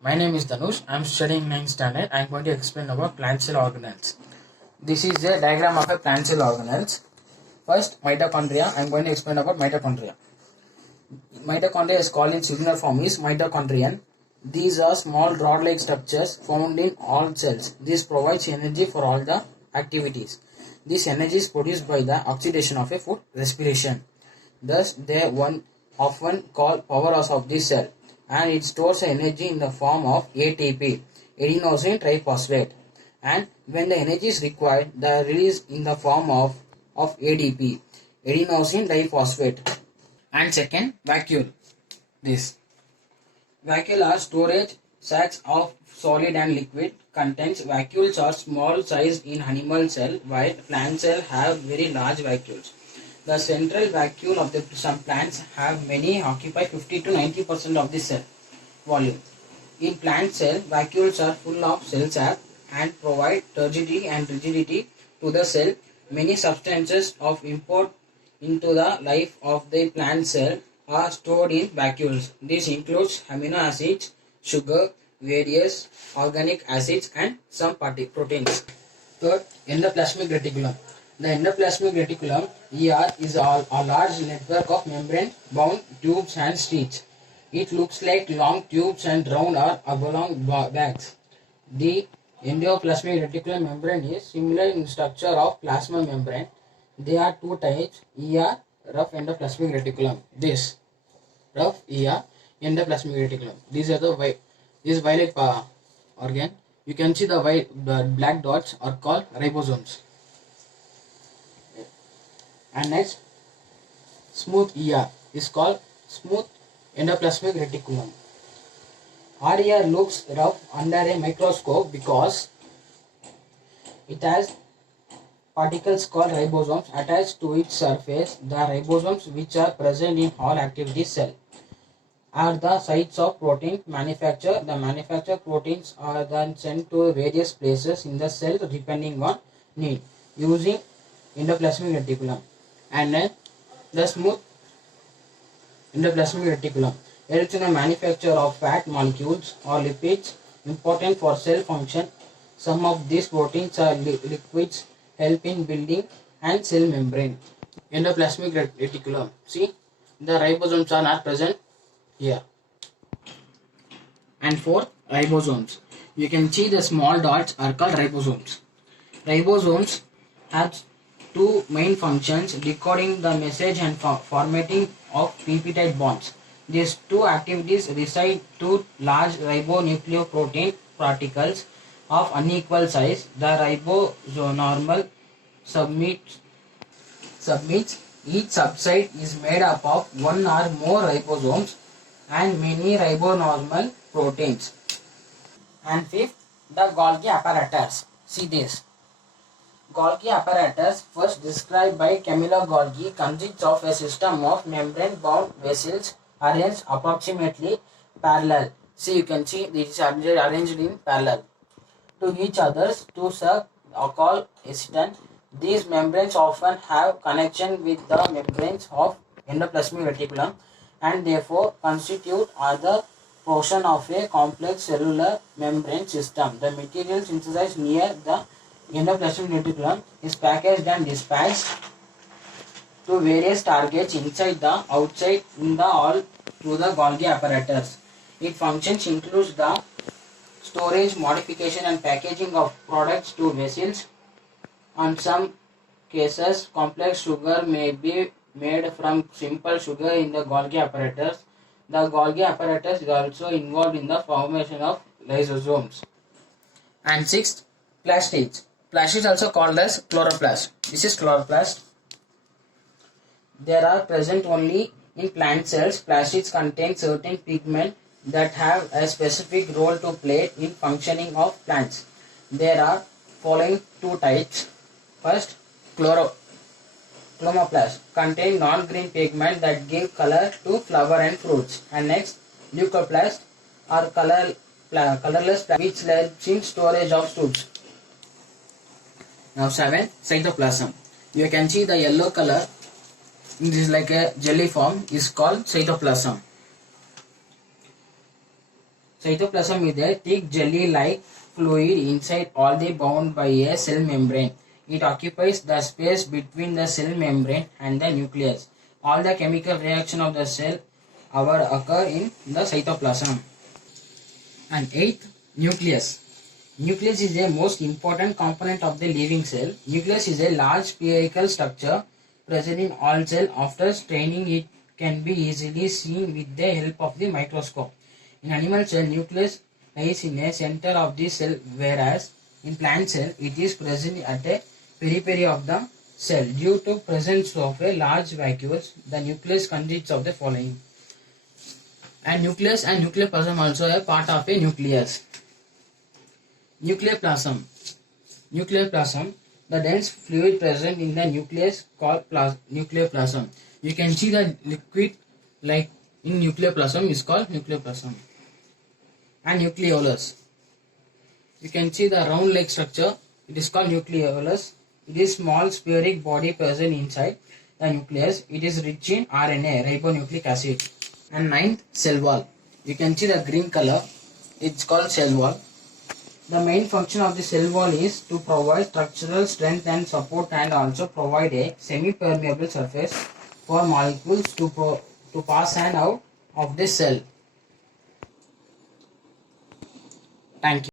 My name is Dhanush. I am studying 9th standard. I am going to explain about plant cell organelles. This is a diagram of a plant cell organelles. First, mitochondria. I am going to explain about mitochondria. Mitochondria is called in singular form is mitochondrion. These are small rod-like structures found in all cells. This provides energy for all the activities. This energy is produced by the oxidation of a food respiration. Thus, they one often called powerhouse of the cell, and it stores energy in the form of ATP, adenosine triphosphate. And when the energy is required, the release in the form of ADP, adenosine diphosphate. And second, vacuole. This vacuole are storage sacs of solid and liquid contents. Vacuoles are small sized in animal cell, while plant cell have very large vacuoles. The central vacuole of some plants have many occupy 50 to 90% of the cell volume. In plant cell, vacuoles are full of cell sap and provide turgidity and rigidity to the cell. Many substances of import into the life of the plant cell are stored in vacuoles. This includes amino acids, sugar, various organic acids, and some proteins. Third, endoplasmic reticulum. The endoplasmic reticulum ER is a large network of membrane-bound tubes and sheaths. It looks like long tubes and round or oblong bags. The endoplasmic reticulum membrane is similar in structure of plasma membrane. There are two types: ER, rough endoplasmic reticulum. This rough ER endoplasmic reticulum. These are this violet organ. You can see the black dots are called ribosomes. And next, smooth ER is called smooth endoplasmic reticulum. RER looks rough under a microscope because it has particles called ribosomes attached to its surface. The ribosomes, which are present in all activity cell, are the sites of protein manufacture. The manufactured proteins are then sent to various places in the cell depending on need using endoplasmic reticulum. And then the smooth endoplasmic reticulum helps in the manufacture of fat molecules or lipids important for cell function. Some of these proteins are liquids help in building and cell membrane. Endoplasmic reticulum. See, the ribosomes are not present here. And fourth, ribosomes. You can see the small dots are called ribosomes. Ribosomes have two main functions: decoding the message and formatting of peptide bonds. These two activities reside to large ribonucleoprotein particles of unequal size. The ribosomal submits. Each subsite is made up of one or more ribosomes and many ribonormal proteins. And fifth, the Golgi apparatus. See this. Golgi apparatus, first described by Camillo Golgi, consists of a system of membrane-bound vessels arranged approximately parallel. See, you can see this is arranged in parallel to each other to serve or call excitant. These membranes often have connection with the membranes of endoplasmic reticulum and therefore constitute other portion of a complex cellular membrane system. The material synthesized near the endoplasmic reticulum is packaged and dispatched to various targets inside the outside in the all through the Golgi apparatus. Its functions includes the storage, modification and packaging of products to vessels. In some cases, complex sugar may be made from simple sugar in the Golgi apparatus. The Golgi apparatus is also involved in the formation of lysosomes. And sixth, plastids. Plastids also called as chloroplast. This is chloroplast. They are present only in plant cells. Plastids contain certain pigments that have a specific role to play in functioning of plants. There are following two types. First, chromoplast contain non-green pigment that give color to flower and fruits. And next, leucoplast are colorless plant which helps in storage of foods. Now 7, cytoplasm. You can see the yellow color. This is like a jelly form is called cytoplasm. Cytoplasm is a thick jelly-like fluid inside all the bound by a cell membrane. It occupies the space between the cell membrane and the nucleus. All the chemical reaction of the cell occur in the cytoplasm. And eighth, nucleus. Nucleus is the most important component of the living cell. Nucleus is a large spherical structure present in all cells. After staining, it can be easily seen with the help of the microscope. In animal cell, nucleus lies in the center of the cell, whereas in plant cell, it is present at the periphery of the cell. Due to presence of a large vacuole, the nucleus consists of the following. And nucleus and nucleoplasm also a part of a nucleus. Nucleoplasm. Nucleoplasm, the dense fluid present in the nucleus called nucleoplasm. You can see the liquid like in nucleoplasm is called nucleoplasm. And nucleolus. You can see the round like structure. It is called nucleolus. It is small spheric body present inside the nucleus. It is rich in RNA, ribonucleic acid. And ninth, cell wall. You can see the green color. It's called cell wall. The main function of the cell wall is to provide structural strength and support, and also provide a semi-permeable surface for molecules to pass in and out of the cell. Thank you.